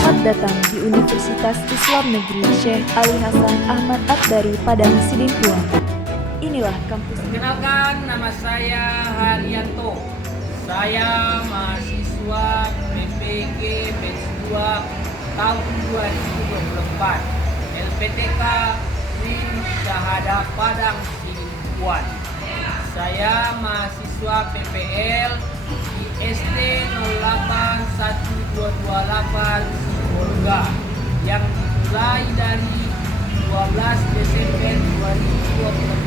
Selamat datang di Universitas Islam Negeri Syekh Ali Hasan Ahmad At-Tari Padang Sidimpuan. Inilah kampus. Perkenalkan, nama saya Haryanto. Saya mahasiswa PPG Batch 2 tahun 2024 LPTK SIM Syahada Padang Sidimpuan. Saya mahasiswa PPL di SD 08128 Sibolga yang dimulai dari 12 Desember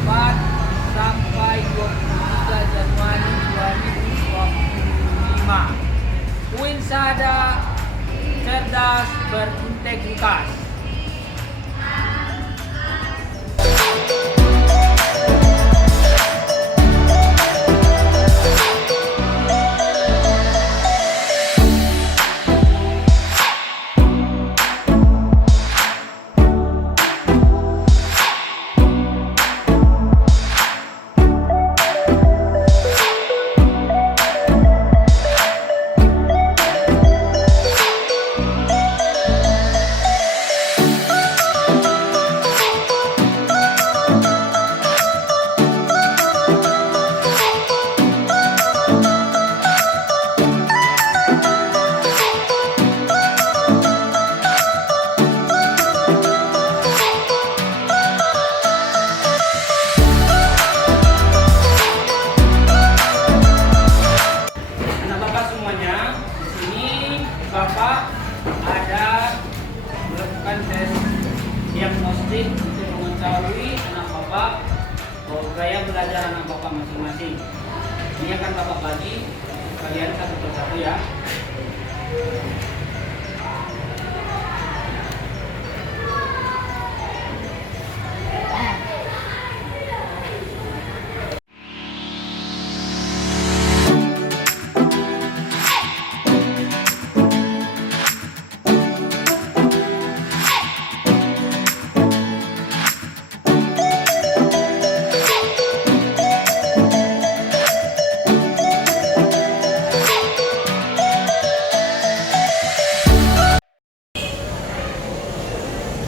2024 sampai 23 Januari 2025. UIN Syahada cerdas berintegritas. Bapak ada melakukan tes diagnostik untuk mengetahui anak Bapak gaya belajar anak Bapak masing-masing. Ini akan Bapak bagi kalian satu persatu ya.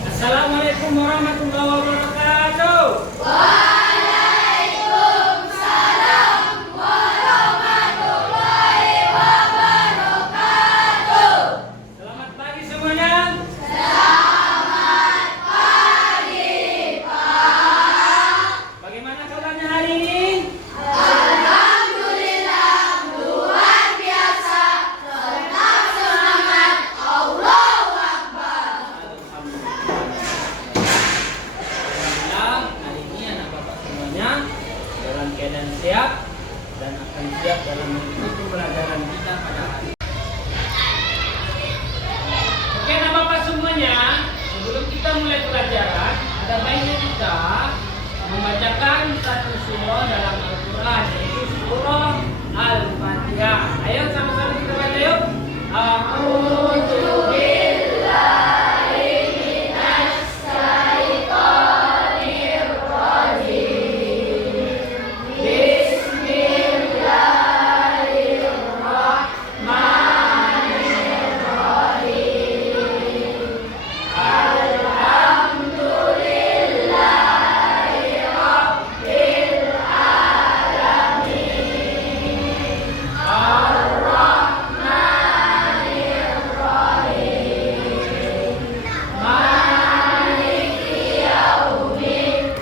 Assalamualaikum warahmatullahi wabarakatuh. Waalaikumsalam warahmatullahi wabarakatuh. Selamat pagi semuanya. Selamat pagi, Pak. Bagaimana kabarnya hari ini? Alhamdulillah, luar biasa. Tetap semangat. Allahu Akbar. Alhamdulillah, hari ini anak Bapak semuanya dalam keadaan sehat dan akan siap dalam mengikuti pembelajaran kita pada hari ini. Oke, anak Bapak semuanya, sebelum kita mulai pelajaran, ada baiknya kita membacakan satu surah dalam Al-Quran, yaitu surah Al-Fatihah. Ayo sama-sama kita baca yuk. A'udzu billahi minasy syaithanir rajim. Bismillahirrahmanirrahim. Alhamdulillahi rabbil alamin. Ar-Rahmanir Rahim. Maliki yaumiddin.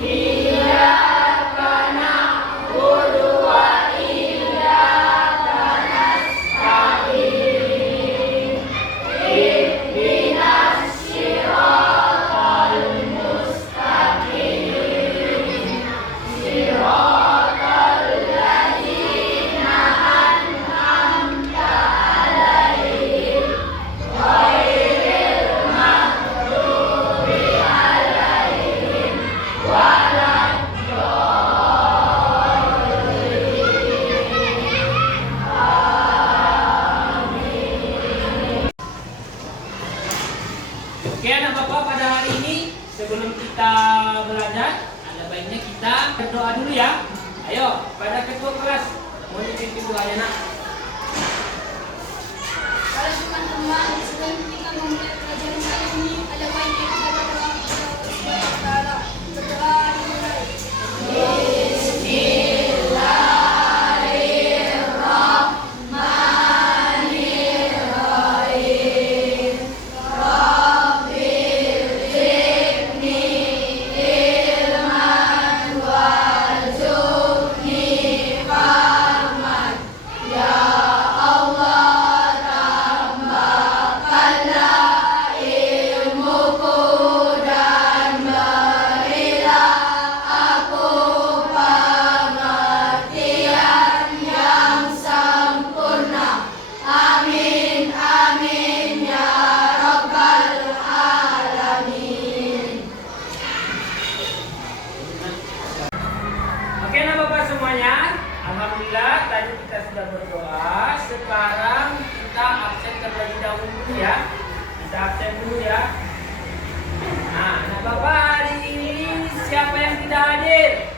Iyyaka na'budu wa iyyaka nasta'in. Ihdinas siratal mustaqim. Siratal ladzina an'amta 'alaihim ghairil maghdubi 'alaihim Oke anak Bapak, pada hari ini sebelum kita belajar ada baiknya kita berdoa dulu ya. Ayo pada ketua kelas mau dipimpin doanya nak. Jemaah Islam ketika memulai pelajaran kali ini ada baiknya kita berdoa kepada Allah Subhanahu wa Ta'ala. Berdoa dimulai. Oke, nah Bapak semuanya, alhamdulillah tadi kita sudah berdoa. Sekarang kita absen terlebih dahulu ya. Kita absen dulu ya. Nah Bapak hari ini siapa yang tidak hadir?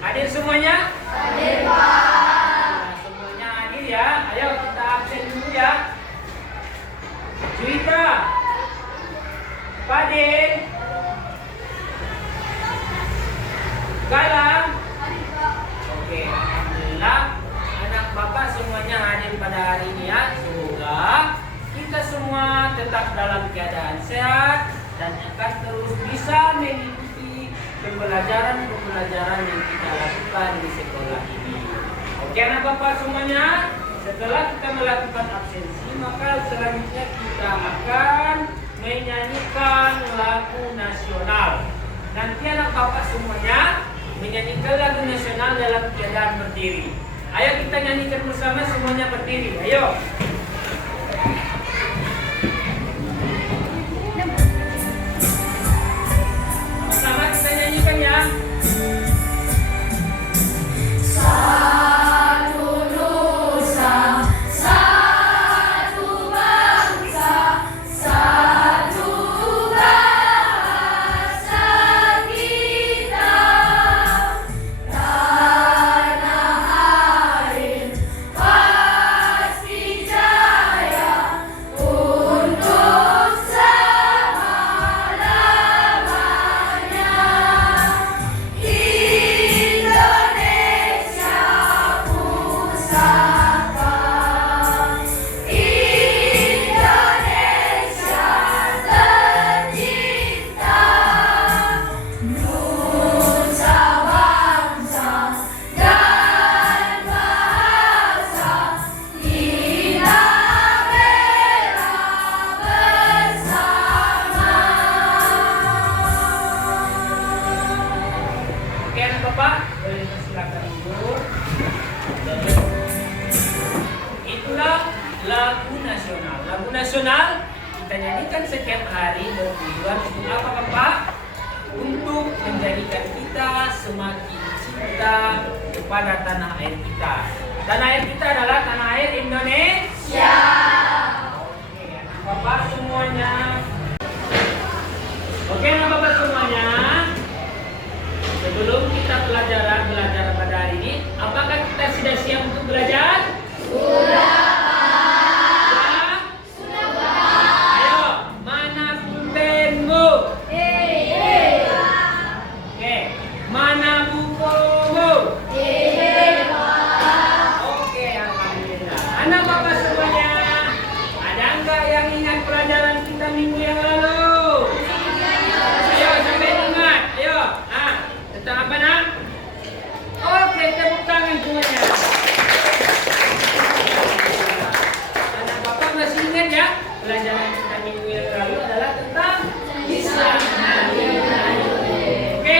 Hadir semuanya? Hadir, Pak. Nah, semuanya hadir ya. Ayo kita absen dulu ya. Juwita, Padin, Galang. Oke, alhamdulillah anak Bapak semuanya hadir pada hari ini ya. Semoga kita semua tetap dalam keadaan sehat dan akan terus bisa mengikuti pembelajaran yang kita lakukan di sekolah ini. Oke anak Bapak semuanya, setelah kita melakukan absensi, maka selanjutnya kita akan menyanyikan lagu nasional. Nanti anak Bapak semuanya menyanyikan lagu nasional dalam keadaan berdiri. Ayo kita nyanyikan bersama semuanya berdiri. Ayo. Sama kita nyanyikan ya. Satu nusa, satu bangsa, satu bahasa kita. Tanah air pasti jaya untuk selama-lamanya. Indonesia pusaka, Indonesia tercinta, nusa bangsa dan bahasa kita bela bersama. Oke anak Bapak, boleh silakan duduk. Itulah lagu nasional. Lagu nasional kita nyanyikan setiap hari bertujuan untuk apa Bapak? Untuk menjadikan kita semakin cinta kepada tanah air kita. Tanah air kita adalah tanah air Indonesia. Oke, anak Bapak semuanya. Oke, anak Bapak semuanya. Sebelum kita belajar pada hari ini, apakah kita sudah siap untuk belajar? Sudah. Ayo, mana pulpenmu? Oke, mana bukumu? Oke, alhamdulillah. Anak Bapak semuanya, ada enggak yang ingat pelajaran kita minggu yang lalu? Ayo, sampai ingat. Ayo, tentang apa nak? Oke, tepuk tangan semuanya. Anak Bapak masih ingat ya? Pelajaran kita minggu yang lalu adalah tentang Islam. Oke,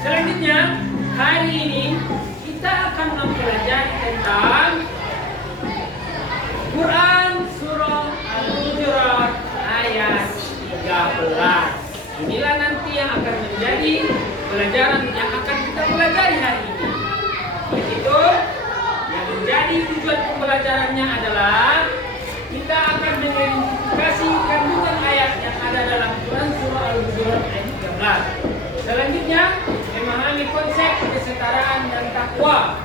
selanjutnya hari ini kita akan mempelajari tentang Quran surah Al-Hujurat ayat 13. Inilah nanti yang akan menjadi pelajaran yang akan kita pelajari hari ini. Begitu, yang menjadi tujuan pembelajarannya adalah kita akan mengidentifikasi kandungan ayat yang ada dalam Quran surah Al-Hujurat ayat 13. Selanjutnya, memahami konsep kesetaraan dan takwa.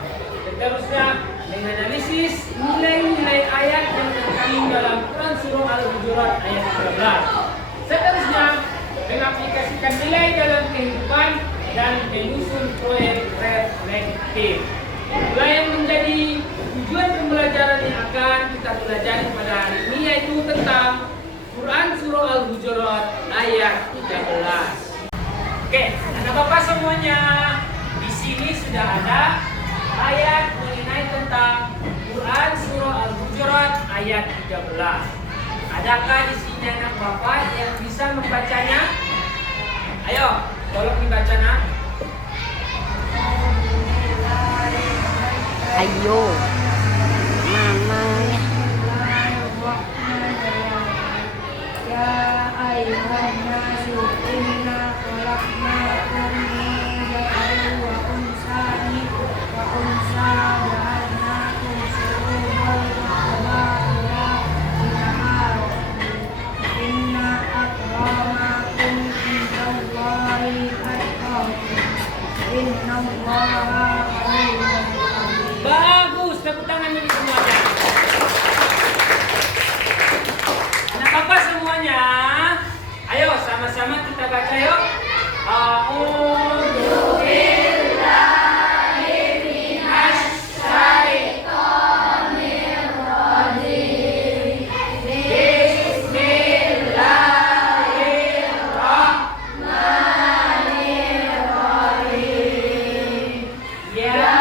Seterusnya, menganalisis nilai-nilai ayat yang terkandung dalam Quran surah Surah Al-Hujurat ayat 13. Seterusnya, mengaplikasikan nilai dalam kehidupan dan menyusun proyek reflektif. Itulah yang menjadi tujuan pembelajaran yang akan kita pelajari pada hari ini, yaitu tentang Quran Surah Al-Hujurat ayat 13. Oke, anak bapak semuanya, di sini sudah ada ayat mengenai tentang Quran Surah Al-Hujurat ayat 13. Adakah di sini anak bapak yang bisa membacanya? Ayo, tolong dibaca nak. Ayo, Mama. Ya ayuhan nasu inna khalaqnakum min dzakarin wa unsani wa unsa ja'alnakum syu'uban wa qabaila inna akramakum indallahi atqakum innallaha alimun khabir. Bagus, tepuk tangan ini semuanya. Anak bapak semuanya, ayo sama-sama kita baca yuk. A'udzu billahi minasy syaithanir rajim. Bismillahirrahmanirrahim. Ya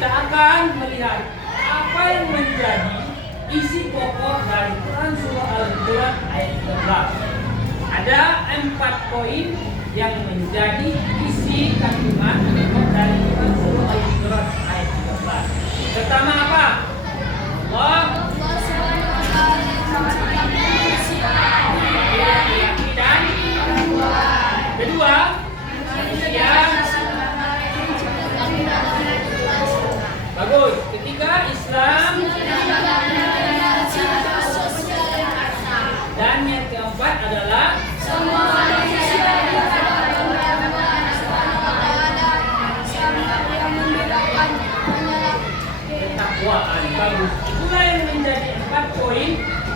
kita akan melihat apa yang menjadi isi pokok dari Quran Surah Al-Hujurat ayat 13. Ada 4 poin yang menjadi isi kandungan pokok dari Quran Surah Al-Hujurat ayat 13. Pertama apa? Allah dan kedua bagus. Ketiga, Islam. Dan yang keempat adalah ketakwaan. Bagus. Itulah yang menjadi 4 poin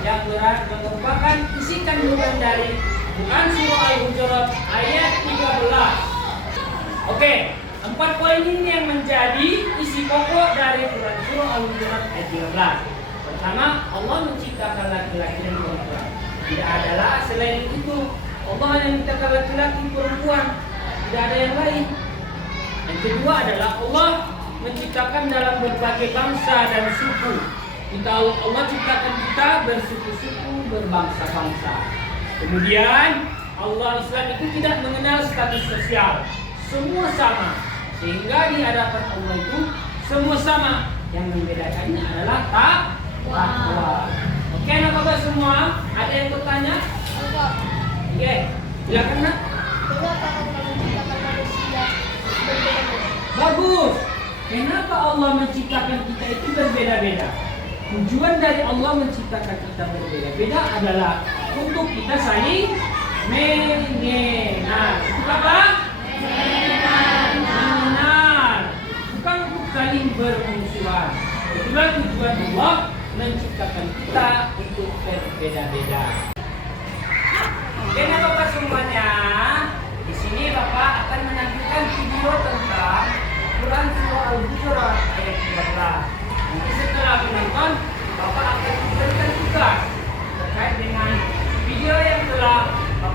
yang merupakan isi kandungan dari Quran Surah Al-Hujurat ayat 13. Oke. 4 poin ini yang menjadi isi pokok dari Quran Surah Al-Hujurat ayat 13. Pertama, Allah menciptakan laki-laki dan perempuan. Tidak adalah selain itu. Allah hanya menciptakan laki-laki perempuan. Tidak ada yang lain. Yang kedua adalah Allah menciptakan dalam berbagai bangsa dan suku. Allah ciptakan kita bersuku-suku, berbangsa-bangsa. Kemudian Allah Islam itu tidak mengenal status sosial. Semua sama. Sehingga di hadapan Allah itu semua sama. Yang membedakannya adalah takwa. Oke anak bapak semua, ada yang bertanya? Oke, silakan nak. Bagus. Kenapa Allah menciptakan kita itu berbeda-beda? Tujuan dari Allah menciptakan kita berbeda-beda adalah untuk kita saling mengenal. Untuk apa? Mengenal. Bukan untuk saling bermusuhan. Itulah tujuan Allah menciptakan kita untuk berbeda-beda. Oke, nah bapak semuanya, di sini bapak akan menampilkan video tentang Quran Surah Al-Hujurat ayat 13. Nanti setelah menonton, bapak akan diberikan tugas terkait dengan video yang telah bapak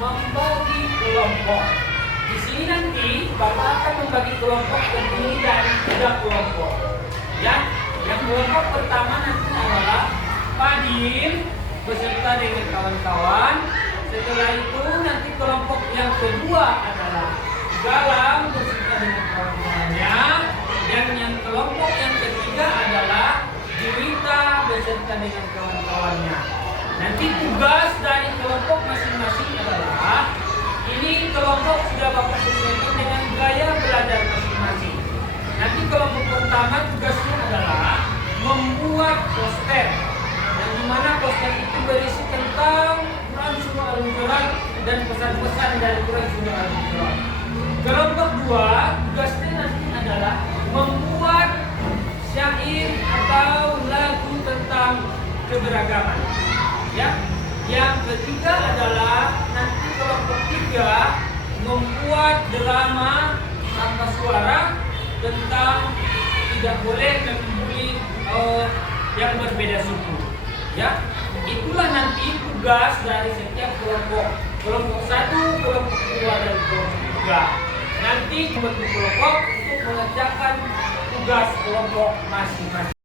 membagi kelompok. Di sini nanti Bapak akan membagi kelompok terdiri dari 3 kelompok. Ya, yang kelompok pertama nanti adalah Fadil beserta dengan kawan-kawan. Setelah itu nanti kelompok yang kedua adalah Galang beserta dengan kawan-kawannya. Dan yang kelompok yang ketiga adalah Juwita beserta dengan kawan-kawannya. Nanti tugas dari kelompok masing-masing adalah ini kelompok sudah Bapak sesuaikan dengan gaya belajar masing-masing. Nanti kelompok pertama tugasnya adalah membuat poster. Dan di mana poster itu berisi tentang Quran Surah Al-Hujurat dan pesan-pesan dari Quran Surah Al-Hujurat. Kelompok 2 tugasnya nanti adalah membuat syair atau lagu tentang keberagaman. Ya, yang ketiga adalah nanti kelompok 3 membuat drama tanpa suara tentang tidak boleh membuli yang berbeda suku. Ya, itulah nanti tugas dari setiap kelompok. Kelompok 1, kelompok 2, dan kelompok 3. Nanti membentuk kelompok untuk mengerjakan tugas kelompok masing-masing.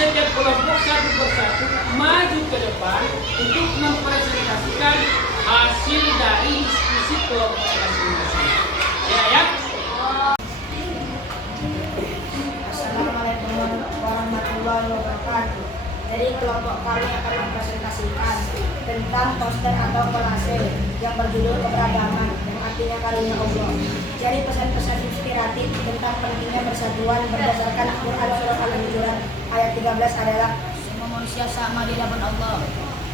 Setiap kelompok satu persatu maju ke depan untuk mempresentasikan hasil dari diskusi kelompok masing-masing. Ya. Assalamualaikum warahmatullahi wabarakatuh. Dari kelompok kami akan mempresentasikan tentang poster atau kolase yang berjudul keberagaman yang artinya karunia Allah. Jadi pesan-pesan inspiratif tentang pentingnya persatuan berdasarkan Quran Surah Al-Hujurat ayat 13 adalah semua manusia sama di hadapan Allah.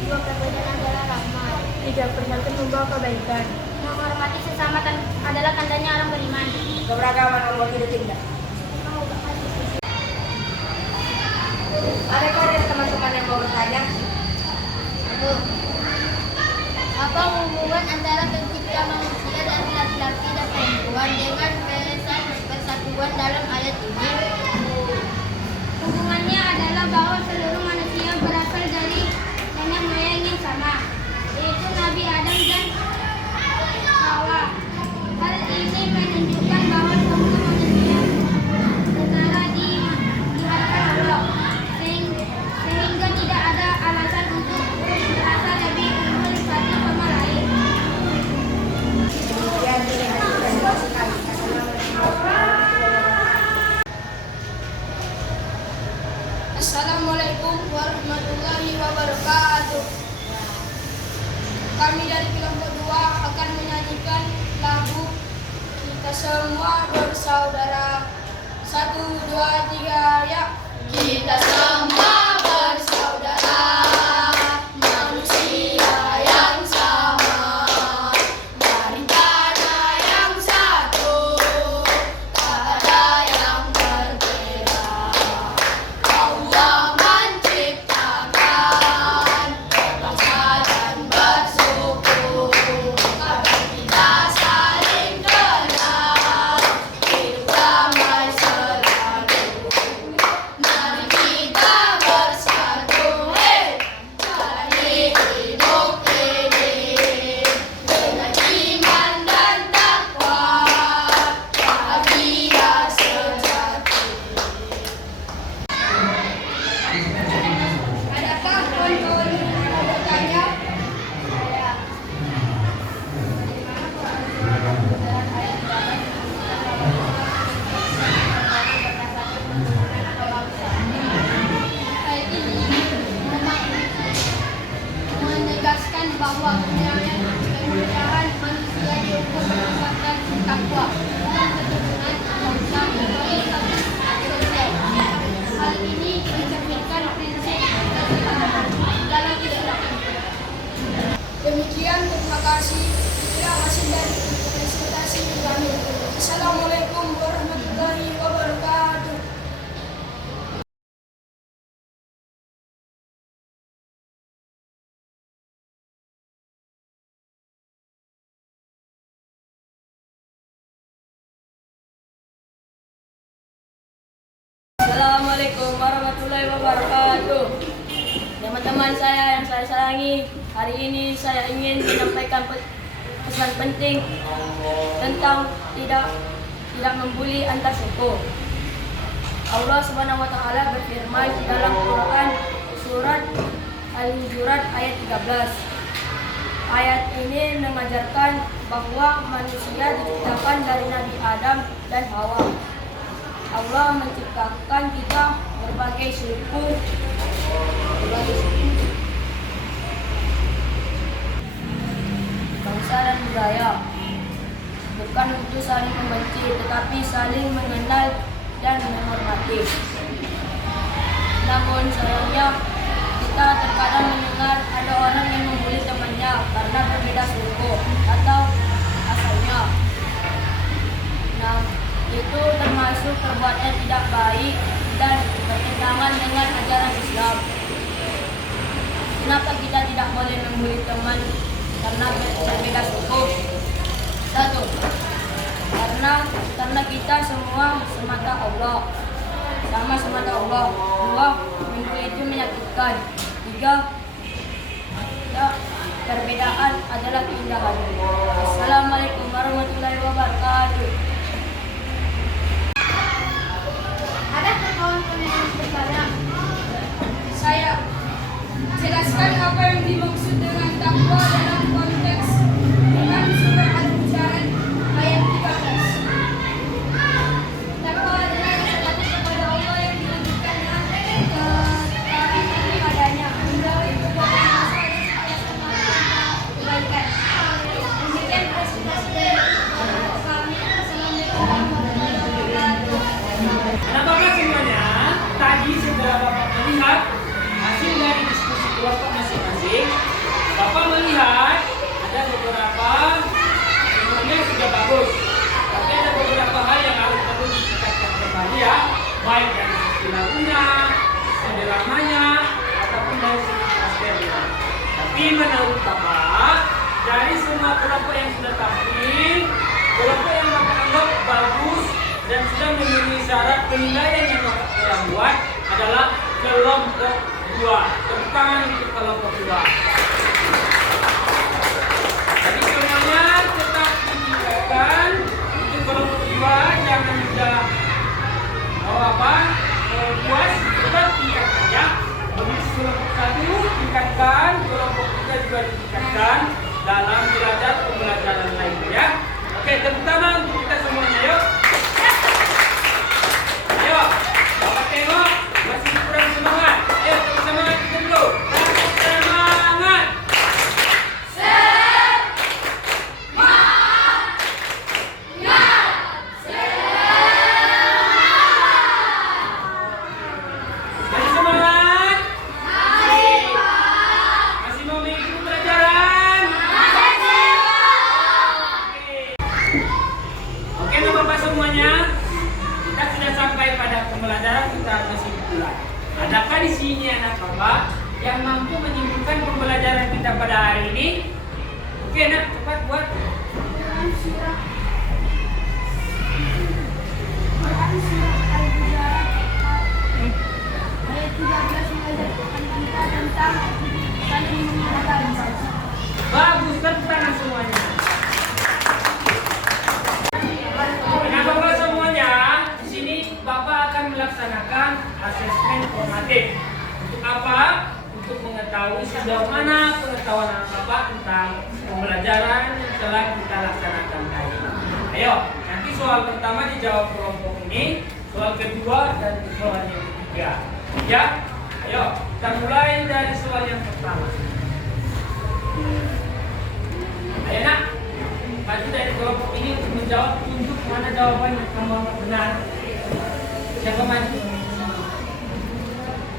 Dua perbedaan adalah rahmat. Tidak persatu membawa kebaikan. Menghormati sesama adalah tandanya orang beriman. Keberagaman Allah itu tidak. Adakah dari teman-teman yang mau bertanya? Apa hubungan antara pencipta manusia dari laki-laki dan perempuan dengan persatuan dalam ayat ini? Hubungannya adalah bahwa seluruh manusia berasal dari nenek moyang yang sama, yaitu Nabi Adam dan Hawa. Hal ini menunjukkan bahwa semua manusia setara di hadapan Allah, sehingga tidak ada alasan untuk merasa lebih unggul satu sama lain. semua bersaudara. 1, 2, 3, ya. Kita semua bersaudara, manusia yang sama, dari tanah yang satu, tak ada yang berbeda. Allah menciptakan bangsa dan bersuku, agar kita saling kenal, hidup damai selalu. Mari kita bersatu, jalani hidup ini dengan iman dan takwa, bahagia sejati. Adakah kawan-kawan yang mau bertanya? Ayat ini menegaskan bahwa kemuliaan manusia diukur berdasarkan takwa dan keturunan bangsa sebagai satu selesai. Hal ini mencerminkan prinsip dalam Islam. Demikian, terima kasih. Terima kasih dari presentasi kami. Assalamualaikum warahmatullahi wabarakatuh. Assalamualaikum warahmatullahi wabarakatuh. Teman-teman saya yang saya sayangi, hari ini saya ingin menyampaikan pesan penting tentang tidak membuli antar suku. Allah Subhanahu wa taala berfirman dalam Quran surat Al-Hujurat ayat 13. Ayat ini mengajarkan bahwa manusia diciptakan dari Nabi Adam dan Hawa. Allah menciptakan kita berbagai suku, bangsa dan budaya, bukan untuk saling membenci, tetapi saling mengenal dan menghormati. Namun sayangnya kita terkadang mendengar ada orang yang membuli temannya karena berbeda suku atau asalnya. Nah, itu termasuk perbuatan tidak baik dan bertentangan dengan ajaran Islam. Kenapa kita tidak boleh membuli teman karena berbeda suku? 1. Karena kita semua semata Allah. Sama semata Allah. 2. Membuli itu menyakitkan. 3. Perbedaan adalah keindahan. Assalamualaikum warahmatullahi wabarakatuh. Adakah kawan-kawan yang bertanya? Saya jelaskan apa yang dimaksud dengan takwa dalam konteks Quran surah Al-Hujurat ayat 13. Takwa adalah rasa takut kepada Allah yang dilanjutkan dengan ketaatan kepadanya, menjauhi perbuatan dosa dan supaya semakin kebaikan. Demikian presentasi dari kami. Assalamualaikum warahmatullahi wabarakatuh. Apakah semuanya tadi sudah Bapak melihat hasil dari diskusi kelompok masing-masing? Bapak melihat ada beberapa semuanya sudah bagus, tapi ada beberapa hal yang harus perlu ditingkatkan kembali ya, baik dari sisi lagunya, sederhananya, ataupun dari sisi pastelnya. Tapi menurut Bapak, dari semua kelompok yang sudah tampil, kelompok yang Bapak anggap bagus dan sudah memenuhi syarat penilaian yang Bapak buat adalah kelompok 2. Tepuk tangan untuk kelompok 2. Jadi semuanya tetap ditingkatkan untuk kelompok 2, jangan mudah puas, tetap tingkatkan ya. Begitu kelompok 1 tingkatkan, kelompok 3 juga ditingkatkan dalam derajat pembelajaran lainnya ya. Oke, tepuk tangan untuk kita semuanya yuk. Ayo, Bapak tengok masih kurang semangat. Ayo, semangat kita dulu. Semangat. semuanya, kita sudah sampai pada pembelajaran kita kesimpulan. Adakah di sini anak bapak yang mampu menyimpulkan pembelajaran kita pada hari ini? Oke nak, cepat buat. Quran surah Al-Hujurat ayat 13 mengajarkan kita tentang saling mengingatkan. Bagus, tepuk tangan semuanya. Nah bapak semuanya, di sini bapak akan melaksanakan asesmen formatif. Untuk apa? Untuk mengetahui sejauh mana pengetahuan anak bapak tentang pembelajaran yang telah kita laksanakan tadi. Ayo, nanti soal pertama dijawab kelompok ini, soal kedua dan soal yang ketiga. Ya, ayo kita mulai dari soal yang pertama. Ayo nak, maju dari kelompok ini untuk menjawab, tunjuk mana jawaban yang kamu anggap benar. Siapa maju?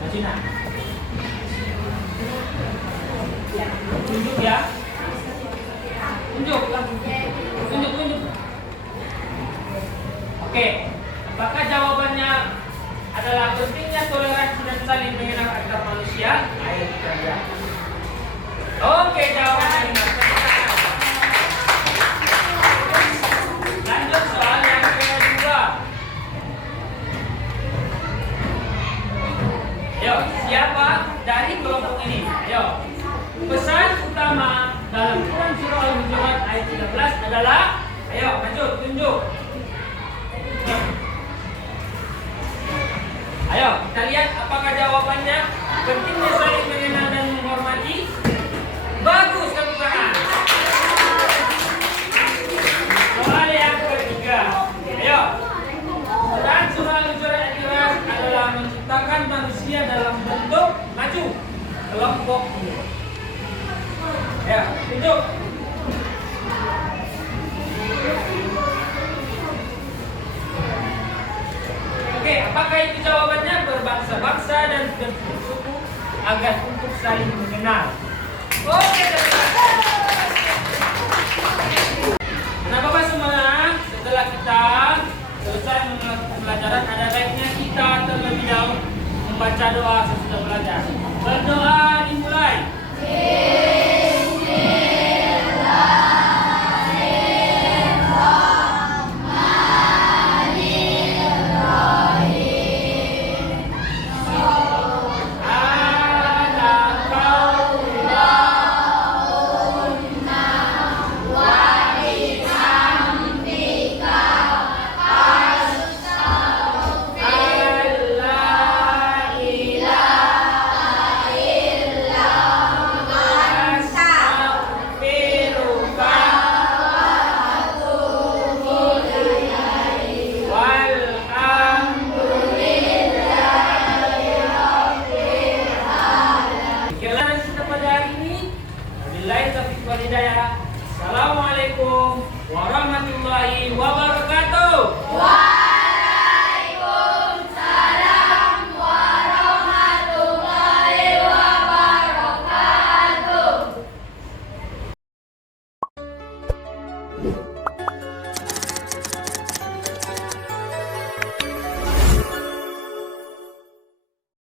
Maju nak. Tunjuk ya. Tunjuk. Tunjuk. Oke, apakah jawabannya adalah pentingnya toleransi dan saling mengenal antar manusia? Ayo kita lihat. Oke, jawabannya benar. Lanjut soal yang kedua. Ayo, siapa dari kelompok ini? Ayo. Pesan utama dalam Quran surah Al-Hujurat ayat 13 adalah, ayo maju, tunjuk. Ayo, kita lihat apakah jawabannya pentingnya saling mengenal dan menghormati. Bagus, tepuk tangan. Soal yang ketiga. Ayo. Quran surah Al-Hujurat ayat 13 adalah menciptakan manusia dalam bentuk maju kelompok ini. Ya, tunjuk. Oke, apakah itu jawabannya? Berbangsa-bangsa dan bersuku agar untuk saling mengenal. Oke, nah bapak semua, setelah kita selesai melakukan pembelajaran, ada baiknya kita terlebih dahulu membaca doa sesudah belajar. Berdoa dimulai. Assalamualaikum warahmatullahi wabarakatuh.